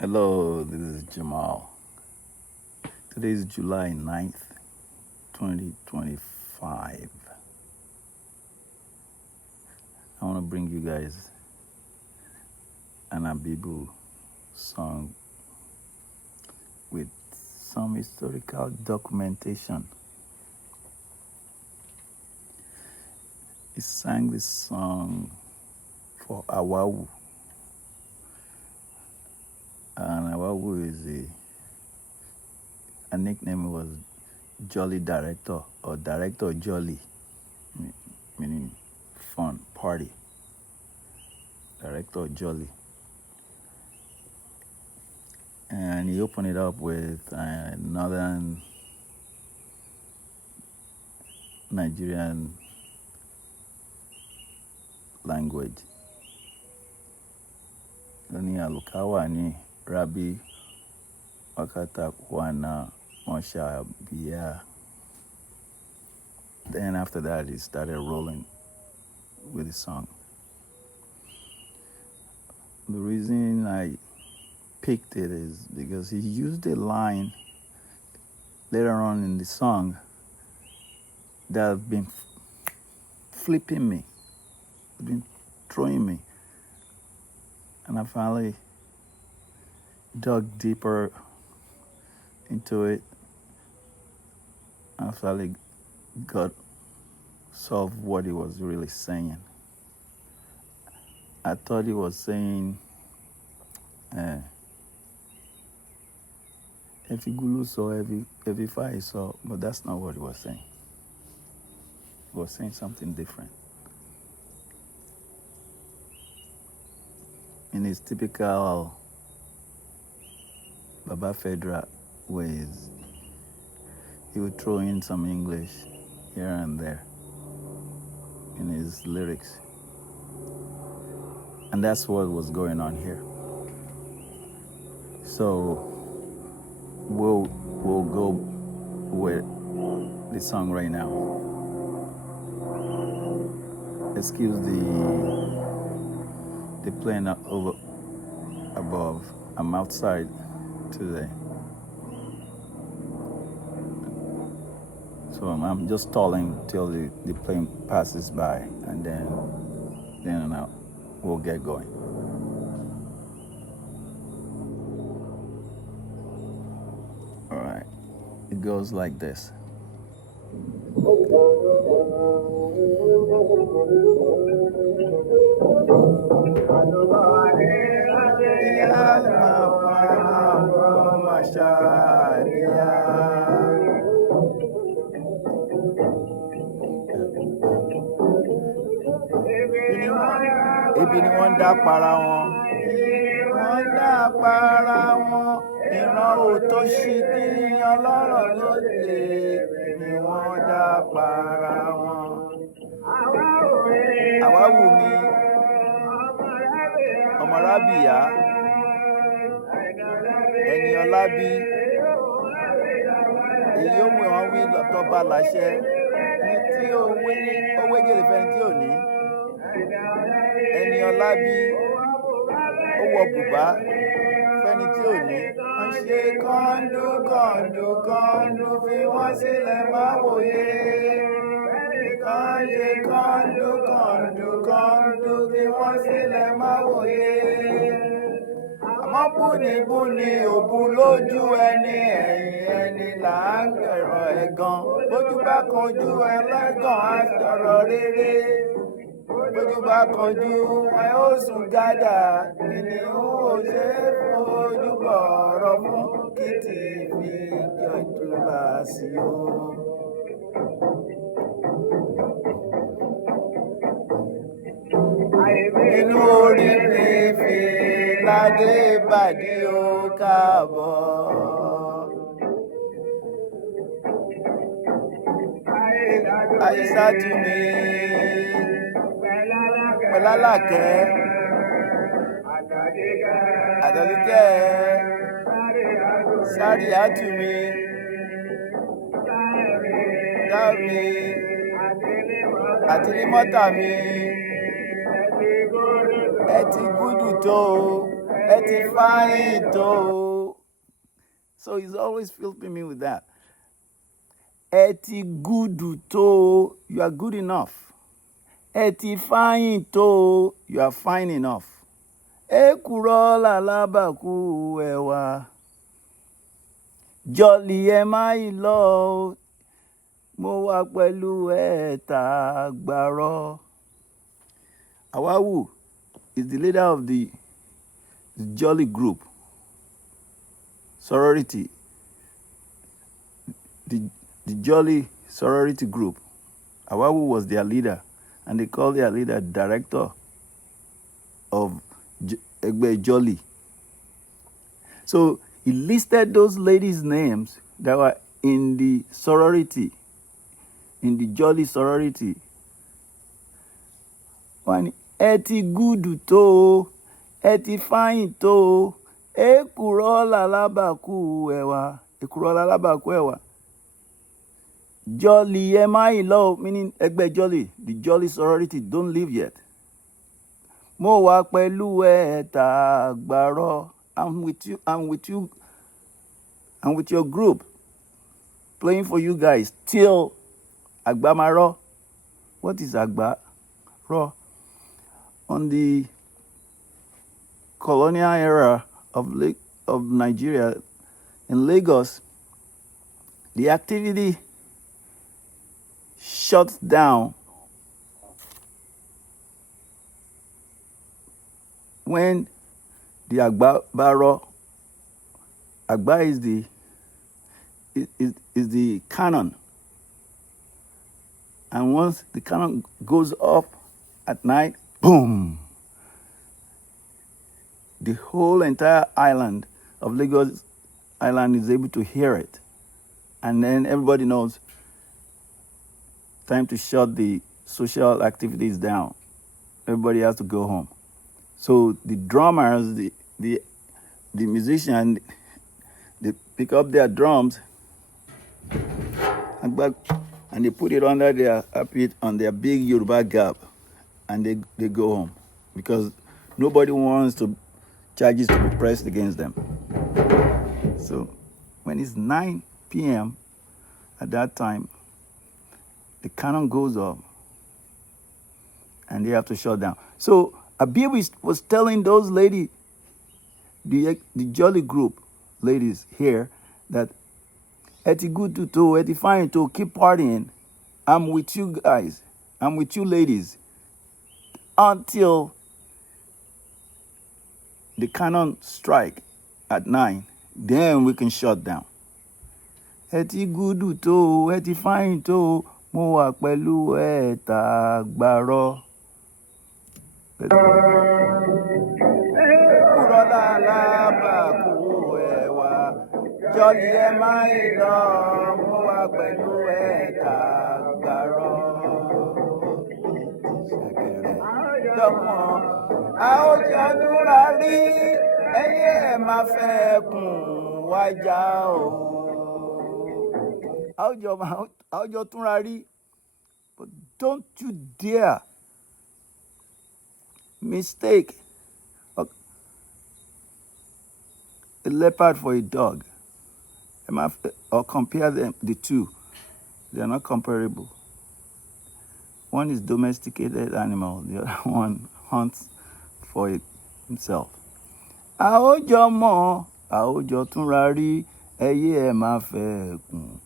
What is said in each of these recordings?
Hello, this is Jammal. Today is July 9th, 2025. I want to bring you guys an Abibu song with some historical documentation. He sang this song for Awawu. And Awawu is a nickname was Jolly Director or Director Jolly, meaning fun, party. Director Jolly. And he opened it up with northern Nigerian language. Loni alukawa ni Rabi Wakata Kwana Mosha Bia. Then after that, he started rolling with the song. The reason I picked it is because he used a line later on in the song that has been flipping me, been throwing me. And I finally dug deeper into it. I finally solved what he was really saying. I thought he was saying, if Igulu saw every fire saw, but that's not what he was saying. He was saying something different. In his typical Baba Fedra ways, he would throw in some English here and there in his lyrics. And that's what was going on here. So we'll go with the song right now. Excuse the plane over above. I'm outside today. So I'm just stalling till the plane passes by, and then we'll get going. All right. It goes like this. Ebi ni wọ́n dá para wọn. Wọ́n dá para wọn. Ìran òtòṣì ní ọlọ́rọ̀ lóde ni wọ́n dá para wọn. Awawu mi, ọmọ Rábìyá, ẹni ọlábí, èyí ó mú ìwọ̀n wí lọ́tọ́ bá láṣẹ ní tí ó wégele fẹ́ni tí ò ní. Ẹni ọlábí ó wọ bùbá fẹ́ni tí ò ní. Wọ́n ṣe kọ́ńdú kọ́ńdú kọ́ńdú fi wọ́n sílẹ̀ má wòye. Kàn ṣe kọ́ńdú kọ́ńdú kọ́ńdú fi wọ́n sílẹ̀ má wòye. Àmọ́ búnibúni òbu lójú ẹni ẹ̀yìn ẹni là ń gbẹ̀rọ̀ ẹ̀gàn. Bójú bá kanjú ẹlẹ́gàn á sọ̀rọ̀ rere. Bójú bá kanjú ẹ ó sùn gádà. Kìnìún ò ṣe é fojú bọ̀rọ̀ fún kìtì fi jọ ìtura sí o. Inú orí fífi ládé bàdí ó káàbọ̀. Àyíṣàtú mi pẹ̀lálàkẹ́ àtàlíkẹ́ Sáríàtú mi dámi àti nímọ́tà mi. Ẹ ti gúdù tó o, ẹ ti fáyìn tó. So he's always filtering me with that. Ẹ ti gúdù tó, you are good enough. Ẹ ti fáyìn tó, you are fine enough. Èkùrọ́ làlábàkú ẹwà. Jolly ẹ má yìí lọ, mo wà pẹ̀lú ẹ̀ta gbàrọ̀. Awawu is the leader of the Jolly group, sorority, the Jolly sorority group. Awawu was their leader, and they called their leader director of Egbe Jolly. So he listed those ladies' names that were in the sorority, in the Jolly sorority. One, ẹ ti gúdù tó, ẹ ti fáyìn tó, èkùrọ́ làlábàkú ẹwà, èkùrọ́ làlábàkú ẹwà. Jolly ẹ má yìí lọ, meaning Egbe Jolly, the Jolly sorority, don't leave yet. Mo wà pẹ̀lú ẹ̀ta gbàrọ̀. I'm with your group, playing for you guys till Agbamaro. What is Agbaro? On the colonial era of Nigeria, in Lagos, the activity shut down when the Agbaro, Agba is the cannon, and once the cannon goes off at night, boom, the whole entire island of Lagos Island is able to hear it, and then everybody knows time to shut the social activities down. Everybody has to go home. So the drummers, the musicians, they pick up their drums and they put it under their armpit on their big Yoruba gap, and they go home because nobody wants to charges to be pressed against them. So when it's 9 p.m. at that time, the cannon goes off and they have to shut down. So Abibu was telling those ladies, the Jolly group ladies here, that eti good to eti fine to keep partying. I'm with you guys. I'm with you ladies until the cannon strike at 9. Then we can shut down. Eti good to eti fine to mo wà pẹ̀lú ẹ̀ta gbàrọ̀. Èkùrọ́ làlábàkú ẹwà. Jolly ẹ má yìí lọ, mo wà pẹ̀lú ẹ̀ta gbàrọ̀. Lọ́mọ, a ó jọ dúra rí, ẹyẹ ẹ̀ máa fẹ́ kùn wájà o. A ó jọ túnra rí, but don't you dare mistake a leopard for a dog, or compare them, the two. They are not comparable. One is domesticated animal, the other one hunts for himself. A ó jọ mọ̀, a ó jọ túnra rí, ẹyẹ ẹ̀ máa fẹ́ kùn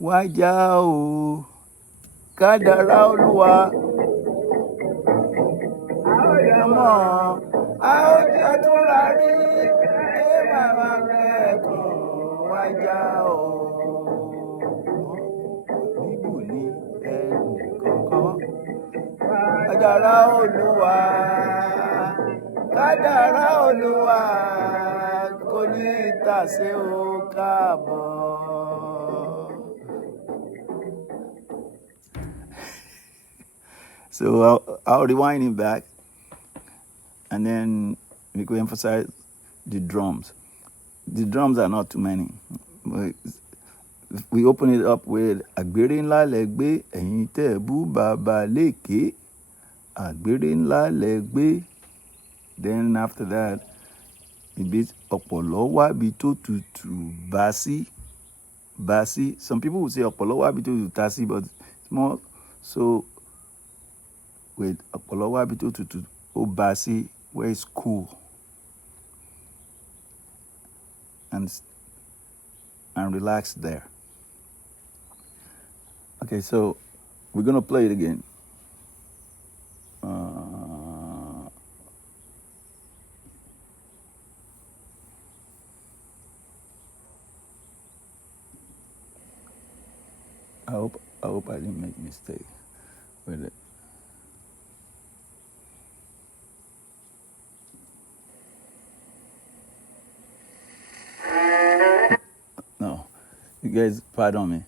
wájà o. Kádàrá Olúwa. Jọmọ́, a ó jọ túnra rí, ẹyẹ máa fẹ́ kùn wájà o. Bíbù ní ẹnì kọ̀ọ̀kan. Kádàrá Olúwa, kádàrá Olúwa, kò ní tàsé o káàbọ̀. So I'll rewind it back, and then we could emphasize the drums. The drums are not too many. We open it up with Àgbèrè ńlá lẹ́gbé, ẹ̀yin tẹ́ bú bàbá lékè. Àgbèrè ńlá lẹ́gbé. Then after that, Ibi ọ̀pọ̀lọ́ wá bí tó tutù bá sí. Basi. Some people would say ọ̀pọ̀lọ́ wá bí tó tutù ta sí, but it's more so with ọ̀pọ̀lọ́ wá bí tó tutù ó bá sí, where it's cool and relax there. Okay, so we're gonna play it again. I hope I didn't make mistake with it. No, you guys pardon me.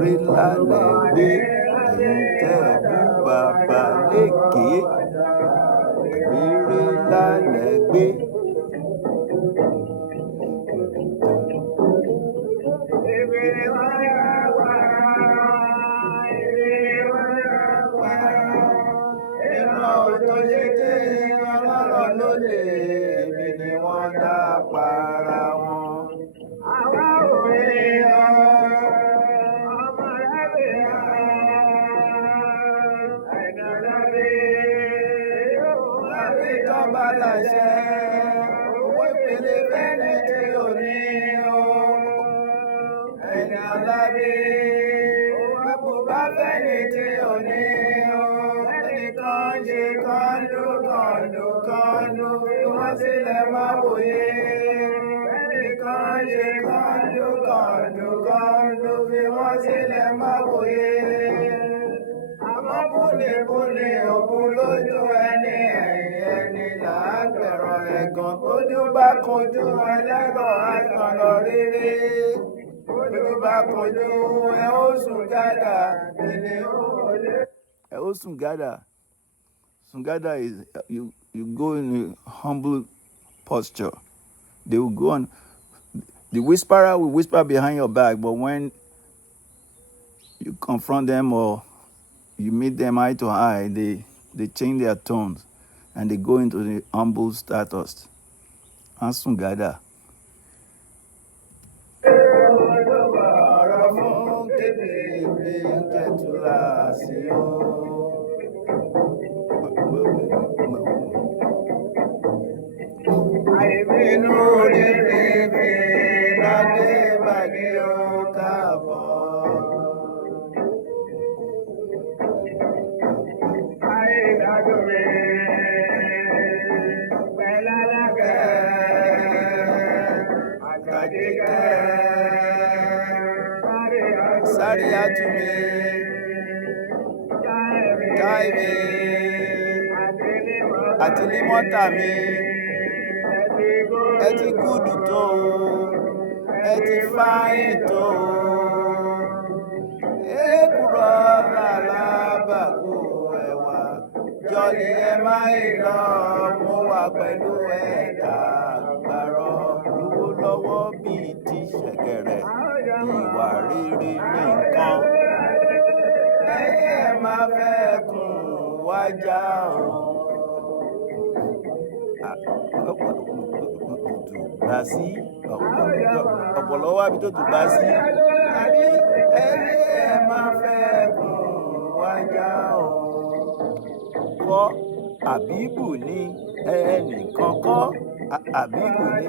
Rí lálẹ́ gbé ẹ̀yin tẹ́ ẹ̀ bú bàbá lékè. Rí lálẹ́ gbé. Iná tó ṣe dé ọlọ́rọ̀ ló lè èmi ni wọ́n dá para wọn. Àwa ò rí ọ. Ìjọba láṣẹ owó ìpele fẹ́ni tí ò ní o. Ẹni alábí pẹ̀pù bá fẹ́ni tí ò ní o. Ẹnìkan ṣe kọ́ńdú kọ́ńdú kọ́ńdú kí wọ́n sílẹ̀ máa wòye. Ẹnìkan ṣe kọ́ńdú kọ́ńdú kọ́ńdú kí wọ́n sílẹ̀ máa wòye. Àmọ́ búnibúni òkú lójú ẹni ẹ̀yìn ẹni làágbẹ̀rọ ẹ̀gàn tójú bá kojú ẹlẹ́rọ àtànlọ rere. Tójú bá kojú ẹ ó sùn gádà kìnìún. Ẹ ó sùn gádà. Sungada is you go in a humble posture. They will go on. The whisperer will whisper behind your back, but when you confront them or you meet them eye to eye, they change their tones and they go into the humble status. Sungada. Àìbínú rírì bí ládé bàdí ó káàbọ̀. Àìdájọ́ mi pẹ̀lálákẹ́ àjàdíkẹ́ sáré àtúmí táìmí àti límọ́tà mi. Ẹ ti gúdù tó ẹ ti fáyìn tó èkùrọ̀ làlábàkú ẹ̀wà jọ̀lì ẹ máa ń lọ mo wà pẹ̀lú ẹ̀ka àgbàrọ̀ lówó lọ́wọ́ bíi ti ṣẹ̀kẹ̀rẹ̀ ìwà rere ní nǹkan ẹ̀yẹ máa fẹ́ kún wájà o. Bá sí ọ̀pọ̀lọ́ wá bí tó tù bá sí àrí ẹ̀rí ẹ̀ máa fẹ́ kún wájà o. Kọ́ Abibu ní ẹnìkan kọ́ Abibu ní.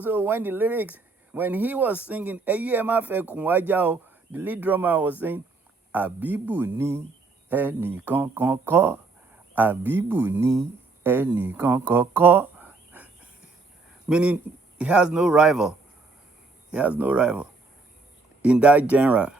So when the lyrics, when he was singing ẹ̀yí ẹ̀ máa fẹ́ kún wájà o, the lead drummer was saying Abibu ní ẹnìkan kan kọ́ Abibu ní ẹnìkan kan kọ́. Meaning he has no rival. He has no rival in that genre.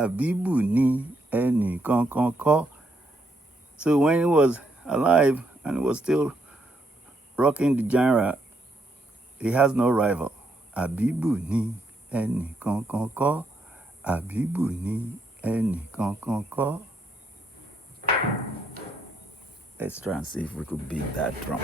Abibu ní ẹnìkan kan kọ́. So when he was alive and was still rocking the genre, he has no rival. Abibu ni ẹnì kankan kọ́. Abibu ni ẹnì kankan kọ́. Let's try and see if we could beat that drum.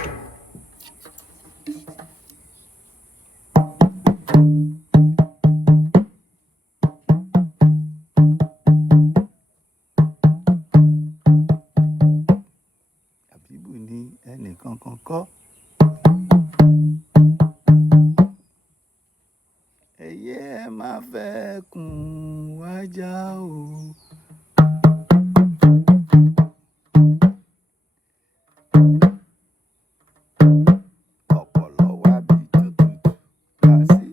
Abibu ni ẹnì kankan kọ́. Ẹyẹ má fẹ́ kùn wájà o. Ọ̀pọ̀lọ́ wá bí tútù gbà sí.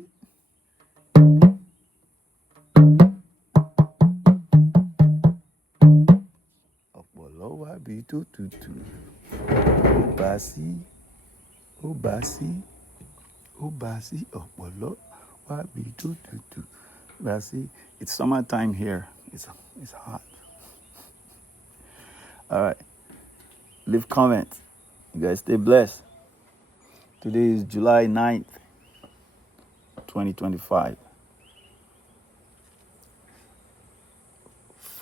Ọ̀pọ̀lọ́ wá bí tó tutù. Ó bá sí, ó bá sí, ó bá sí. Ọ̀pọ̀lọ́ wá bí tó tutù gbà sí. It's summertime here. It's hot. All right. Leave comments. You guys stay blessed. Today is July 9th, 2025.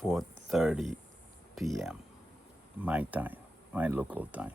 4:30 p.m. my time, my local time.